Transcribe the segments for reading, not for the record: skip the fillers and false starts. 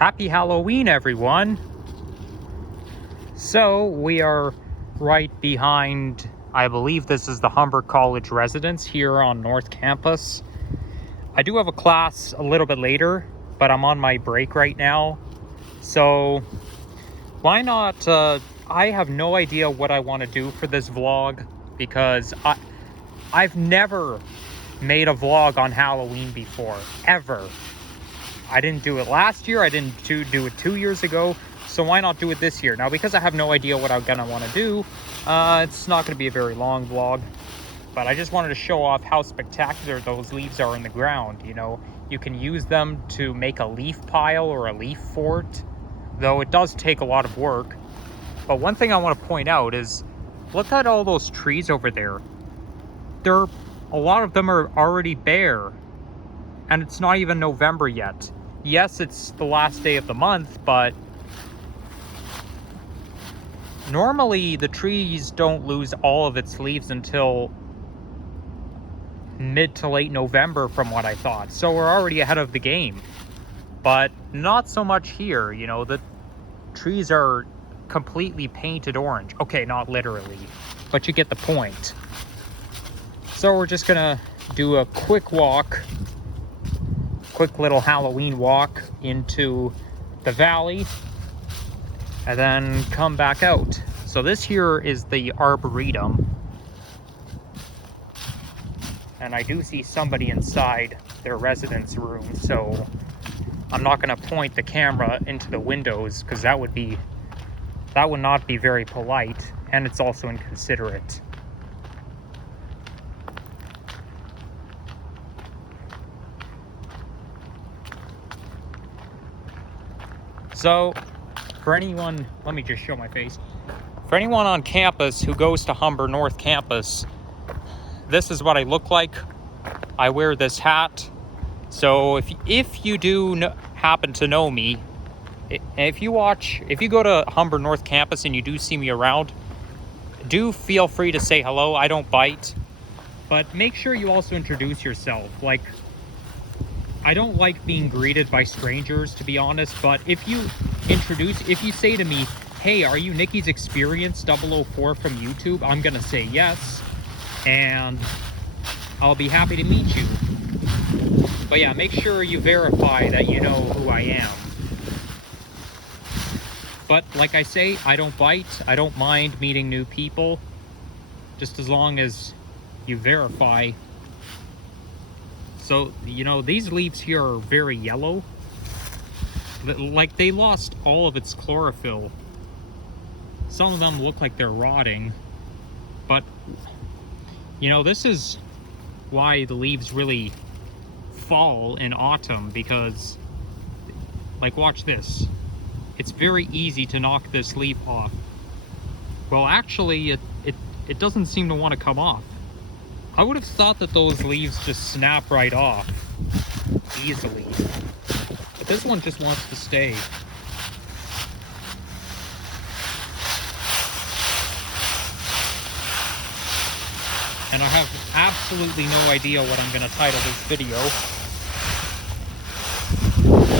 Happy Halloween, everyone. So we are right behind, I believe this is the Humber College residence here on North Campus. I do have a class a little bit later, but I'm on my break right now. So why not, I have no idea what I want to do for this vlog because I've never made a vlog on Halloween before, ever. I didn't do it last year, I didn't do it 2 years ago, so why not do it this year? Now, because I have no idea what I'm gonna want to do, it's not going to be a very long vlog, but I just wanted to show off how spectacular those leaves are in the ground. You know, you can use them to make a leaf pile or a leaf fort, though it does take a lot of work. But one thing I want to point out is, look at all those trees over there. A lot of them are already bare, and it's not even November yet. Yes, it's the last day of the month, but normally the trees don't lose all of its leaves until mid to late November from what I thought. So we're already ahead of the game, but not so much here. You know, the trees are completely painted orange. Okay, not literally, but you get the point. So we're just gonna do a quick little Halloween walk into the valley and then come back out. So this here is the Arboretum, and I do see somebody inside their residence room, so I'm not going to point the camera into the windows because that would not be very polite, and it's also inconsiderate. So, for anyone, let me just show my face. For anyone on campus who goes to Humber North Campus, this is what I look like. I wear this hat. So if you do happen to know me, if you go to Humber North Campus and you do see me around, do feel free to say hello. I don't bite, but make sure you also introduce yourself. Like, I don't like being greeted by strangers, to be honest, but if you say to me, hey, are you Nikki's Experience 004 from YouTube? I'm gonna say yes, and I'll be happy to meet you. But yeah, make sure you verify that you know who I am. But like I say, I don't bite. I don't mind meeting new people, just as long as you verify. So, you know, these leaves here are very yellow. Like, they lost all of its chlorophyll. Some of them look like they're rotting. But, you know, this is why the leaves really fall in autumn, because, like, watch this. It's very easy to knock this leaf off. Well, actually, it doesn't seem to want to come off. I would have thought that those leaves just snap right off easily, but this one just wants to stay. And I have absolutely no idea what I'm going to title this video.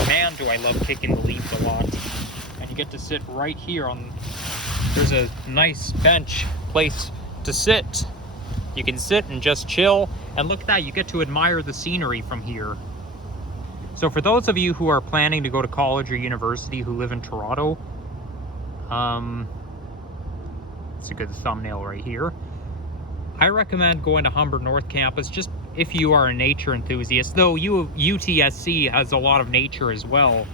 Man, do I love kicking the leaves a lot. And you get to sit right here there's a nice bench place to sit. You can sit and just chill, and look at that, you get to admire the scenery from here. So for those of you who are planning to go to college or university who live in Toronto, it's a good thumbnail right here. I recommend going to Humber North Campus just if you are a nature enthusiast, though UTSC has a lot of nature as well.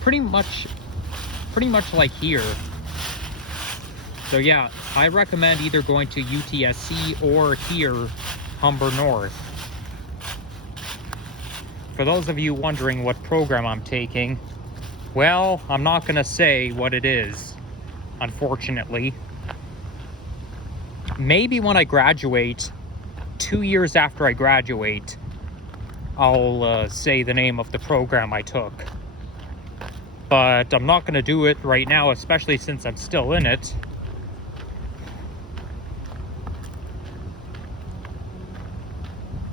Pretty much like here. So yeah, I recommend either going to UTSC or here, Humber North. For those of you wondering what program I'm taking, well, I'm not going to say what it is, unfortunately. Maybe when I graduate, 2 years after I graduate, I'll say the name of the program I took. But I'm not going to do it right now, especially since I'm still in it.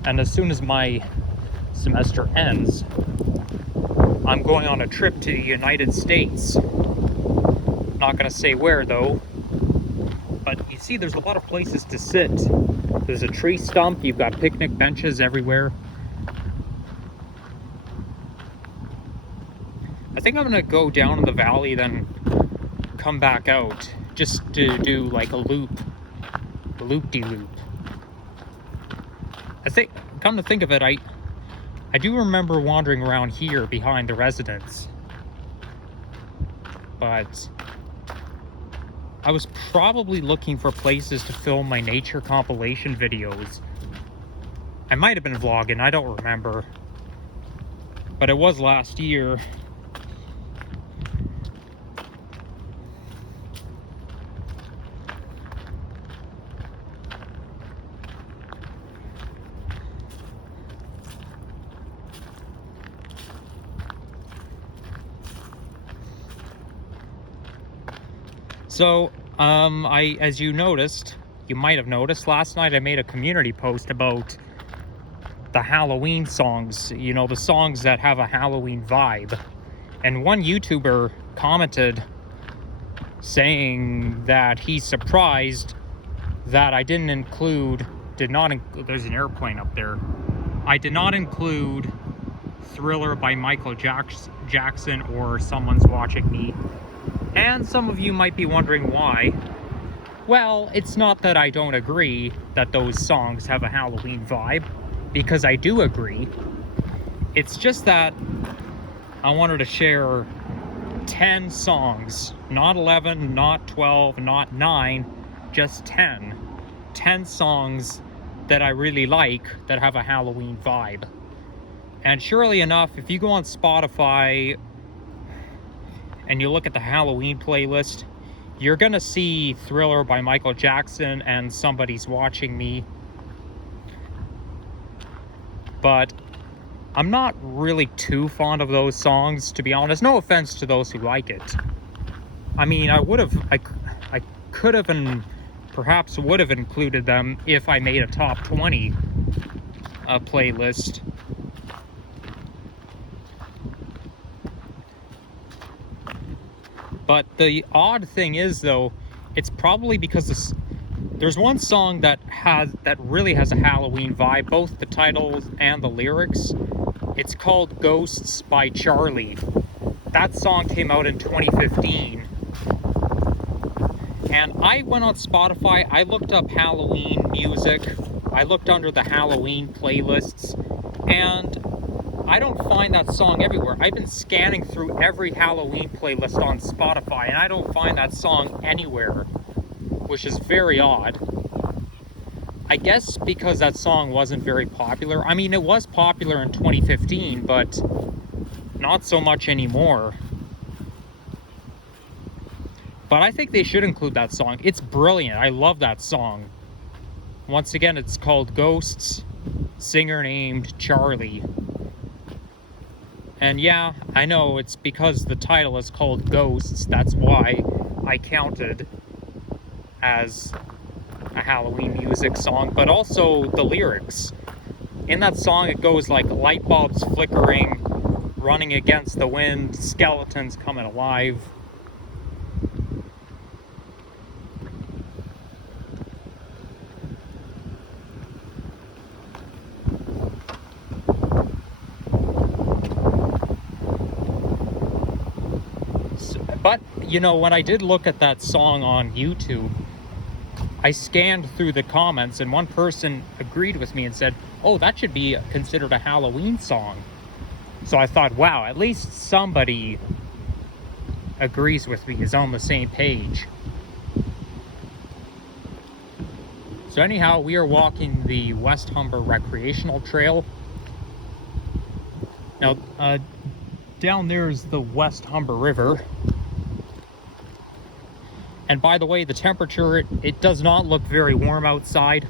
And as soon as my semester ends, I'm going on a trip to the United States. Not gonna say where though. But you see, there's a lot of places to sit. There's a tree stump, you've got picnic benches everywhere. I think I'm gonna go down in the valley, then come back out, just to do like a loop-de-loop. I think, come to think of it, I do remember wandering around here behind the residence. But I was probably looking for places to film my nature compilation videos. I might have been vlogging, I don't remember. But it was last year. So, as you might have noticed, last night I made a community post about the Halloween songs, you know, the songs that have a Halloween vibe. And one YouTuber commented saying that he's surprised that I did not include, there's an airplane up there. I did not include Thriller by Michael Jackson or Someone's Watching Me. And some of you might be wondering why. Well, it's not that I don't agree that those songs have a Halloween vibe, because I do agree. It's just that I wanted to share 10 songs, not 11, not 12, not 9, just 10. 10 songs that I really like that have a Halloween vibe. And surely enough, if you go on Spotify and you look at the Halloween playlist, you're gonna see Thriller by Michael Jackson and Somebody's Watching Me. But I'm not really too fond of those songs, to be honest. No offense to those who like it. I mean, I could have and perhaps would have included them if I made a top 20 playlist. But the odd thing is, though, it's probably because there's one song that really has a Halloween vibe, both the titles and the lyrics. It's called Ghosts by Charlie. That song came out in 2015. And I went on Spotify, I looked up Halloween music, I looked under the Halloween playlists, and I don't find that song everywhere. I've been scanning through every Halloween playlist on Spotify, and I don't find that song anywhere, which is very odd. I guess because that song wasn't very popular. I mean, it was popular in 2015, but not so much anymore. But I think they should include that song. It's brilliant. I love that song. Once again, it's called Ghosts, singer named Charlie. And yeah, I know it's because the title is called Ghosts. That's why I counted as a Halloween music song, but also the lyrics. In that song, it goes like light bulbs flickering, running against the wind, skeletons coming alive. But, you know, when I did look at that song on YouTube, I scanned through the comments and one person agreed with me and said, oh, that should be considered a Halloween song. So I thought, wow, at least somebody agrees with me, is on the same page. So anyhow, we are walking the West Humber Recreational Trail. Now, down there is the West Humber River. And by the way, the temperature, it does not look very warm outside.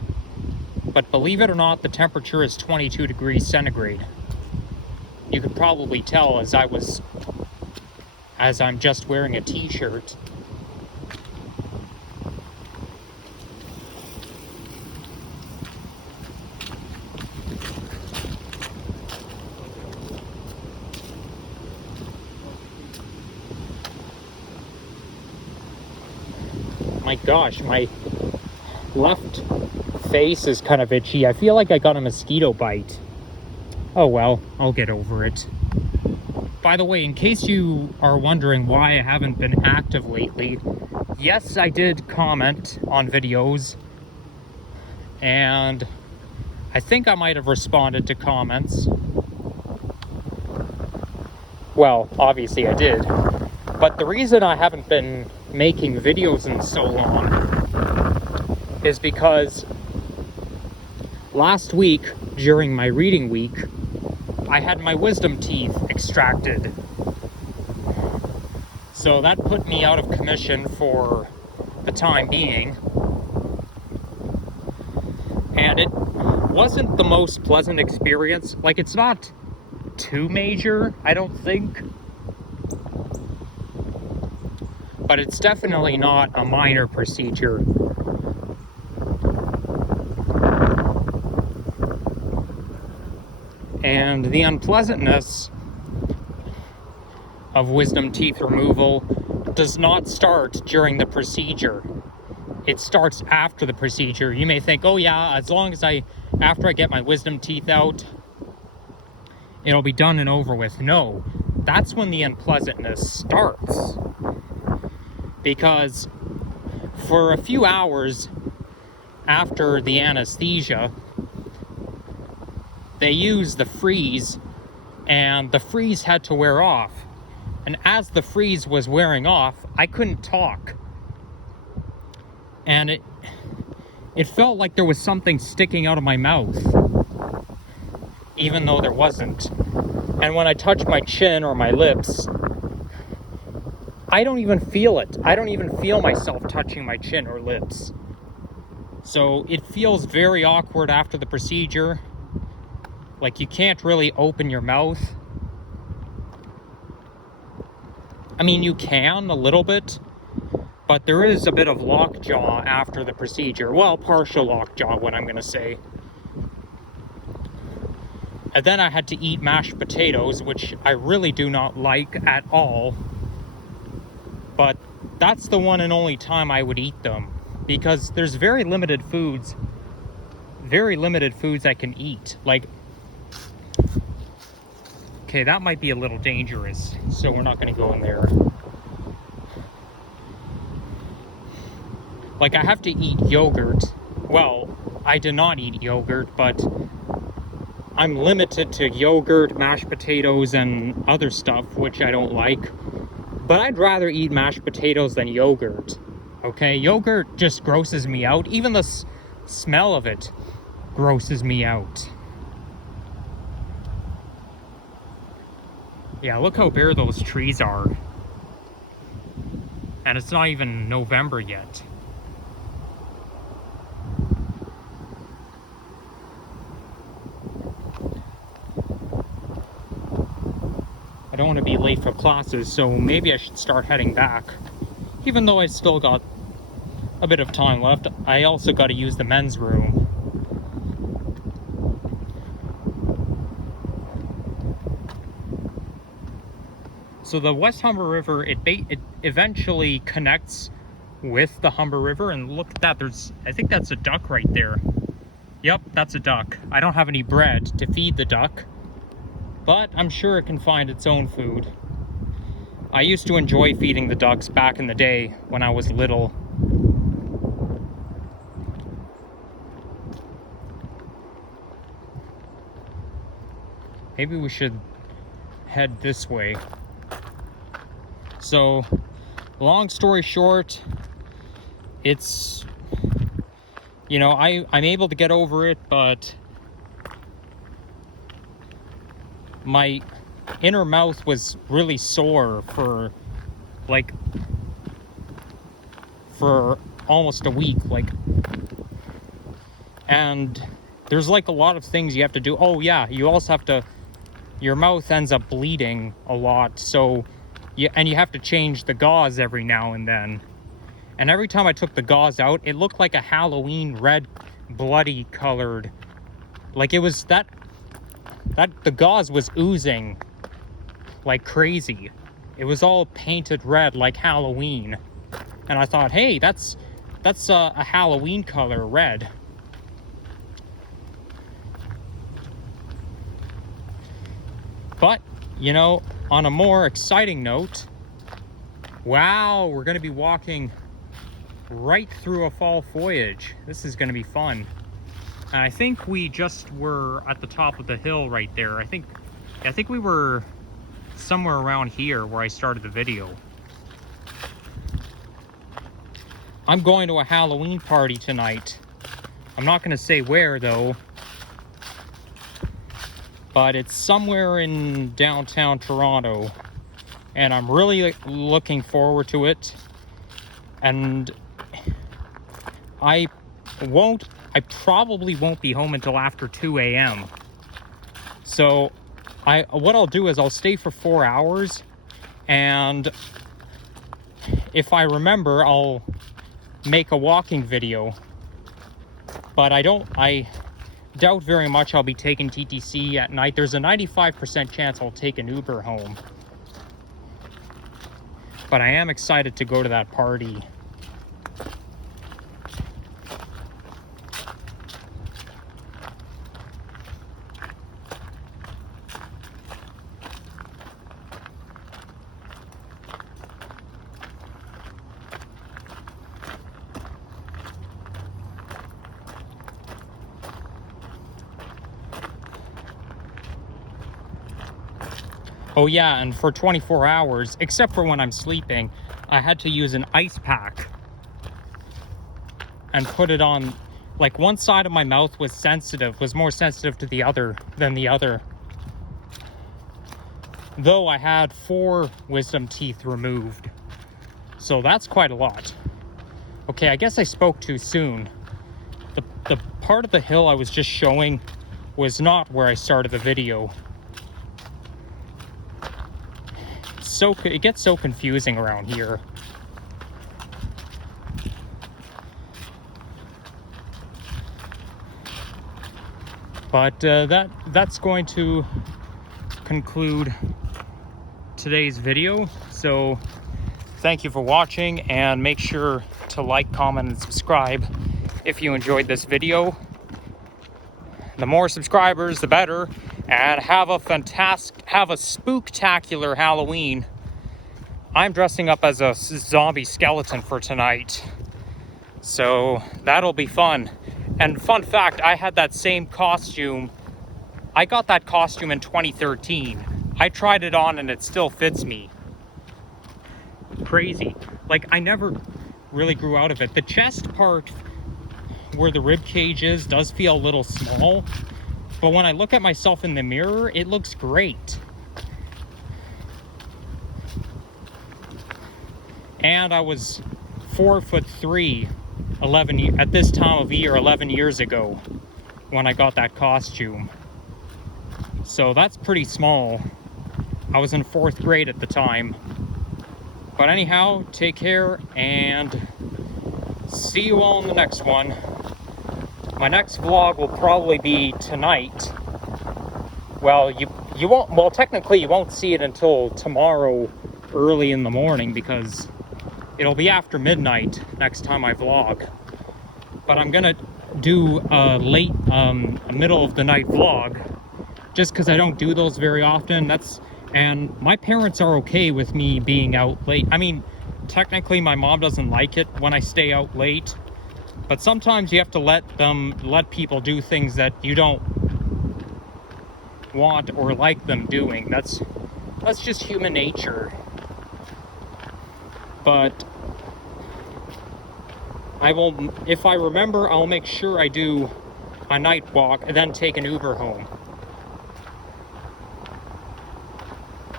But believe it or not, the temperature is 22 degrees centigrade. You could probably tell as I'm just wearing a t-shirt. my gosh, my left face is kind of itchy. I feel like I got a mosquito bite. Oh well, I'll get over it. By the way, in case you are wondering why I haven't been active lately, yes, I did comment on videos, and I think I might have responded to comments. Well, obviously I did. But the reason I haven't been making videos in so long is because last week, during my reading week, I had my wisdom teeth extracted. So that put me out of commission for the time being. And it wasn't the most pleasant experience. Like, it's not too major, I don't think. But it's definitely not a minor procedure. And the unpleasantness of wisdom teeth removal does not start during the procedure. It starts after the procedure. You may think, oh yeah, as long as after I get my wisdom teeth out, it'll be done and over with. No, that's when the unpleasantness starts. Because for a few hours after the anesthesia, they used the freeze, and the freeze had to wear off. And as the freeze was wearing off, I couldn't talk. And it felt like there was something sticking out of my mouth, even though there wasn't. And when I touch my chin or my lips, I don't even feel it. I don't even feel myself touching my chin or lips. So it feels very awkward after the procedure. Like, you can't really open your mouth. I mean, you can a little bit, but there is a bit of lockjaw after the procedure. Well, partial lockjaw, what I'm going to say. And then I had to eat mashed potatoes, which I really do not like at all. But that's the one and only time I would eat them, because there's very limited foods I can eat. Like, okay, that might be a little dangerous, so we're not going to go in there. Like, I have to eat yogurt. Well, I do not eat yogurt, but I'm limited to yogurt, mashed potatoes, and other stuff, which I don't like. But I'd rather eat mashed potatoes than yogurt. Okay, yogurt just grosses me out. Even the smell of it grosses me out. Yeah, look how bare those trees are. And it's not even November yet. I don't want to be late for classes, so maybe I should start heading back. Even though I still got a bit of time left, I also got to use the men's room. So the West Humber River, it eventually connects with the Humber River, and look at that, I think that's a duck right there. Yep, that's a duck. I don't have any bread to feed the duck, but I'm sure it can find its own food. I used to enjoy feeding the ducks back in the day when I was little. Maybe we should head this way. So, long story short, it's, you know, I'm able to get over it, but my inner mouth was really sore for almost a week, and there's like a lot of things you have to do. Oh yeah, you also have to, your mouth ends up bleeding a lot, so you have to change the gauze every now and then. And every time I took the gauze out, it looked like a Halloween red, bloody colored, like it was that the gauze was oozing like crazy. It was all painted red like Halloween. And I thought, hey, that's That's a Halloween color, red. But, you know, on a more exciting note, wow, we're going to be walking right through a fall foliage. This is going to be fun. And I think we just were at the top of the hill right there. I think we were somewhere around here where I started the video. I'm going to a Halloween party tonight. I'm not going to say where though, but it's somewhere in downtown Toronto, and I'm really looking forward to it. And I probably won't be home until after 2 a.m. So what I'll do is I'll stay for 4 hours, and if I remember, I'll make a walking video. But I doubt very much I'll be taking TTC at night. There's a 95% chance I'll take an Uber home. But I am excited to go to that party. Oh yeah, and for 24 hours, except for when I'm sleeping, I had to use an ice pack and put it on. Like, one side of my mouth was more sensitive to the other than the other. Though I had 4 wisdom teeth removed. So that's quite a lot. Okay, I guess I spoke too soon. The part of the hill I was just showing was not where I started the video. It gets so confusing around here. But that's going to conclude today's video. So thank you for watching, and make sure to like, comment, and subscribe if you enjoyed this video. The more subscribers, the better. And have a spooktacular Halloween. I'm dressing up as a zombie skeleton for tonight, so that'll be fun. And fun fact, I had that same costume. I got that costume in 2013. I tried it on and it still fits me. Crazy. Like, I never really grew out of it. The chest part where the rib cage is does feel a little small, but when I look at myself in the mirror, it looks great. And I was 4'3", at this time of year, 11 years ago, when I got that costume. So that's pretty small. I was in 4th grade at the time. But anyhow, take care, and see you all in the next one. My next vlog will probably be tonight. Well, you won't, well, technically you won't see it until tomorrow early in the morning, because it'll be after midnight next time I vlog. But I'm gonna do a late, a middle of the night vlog, just because I don't do those very often. And my parents are okay with me being out late. I mean, technically my mom doesn't like it when I stay out late, but sometimes you have to let people do things that you don't want or like them doing. That's just human nature. But I will, if I remember, I'll make sure I do a night walk and then take an Uber home.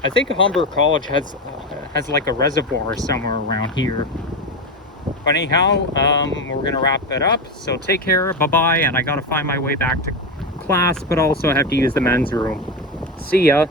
I think Humber College has like a reservoir somewhere around here. But anyhow, we're gonna wrap it up. So take care, bye-bye, and I gotta find my way back to class, but also I have to use the men's room. See ya.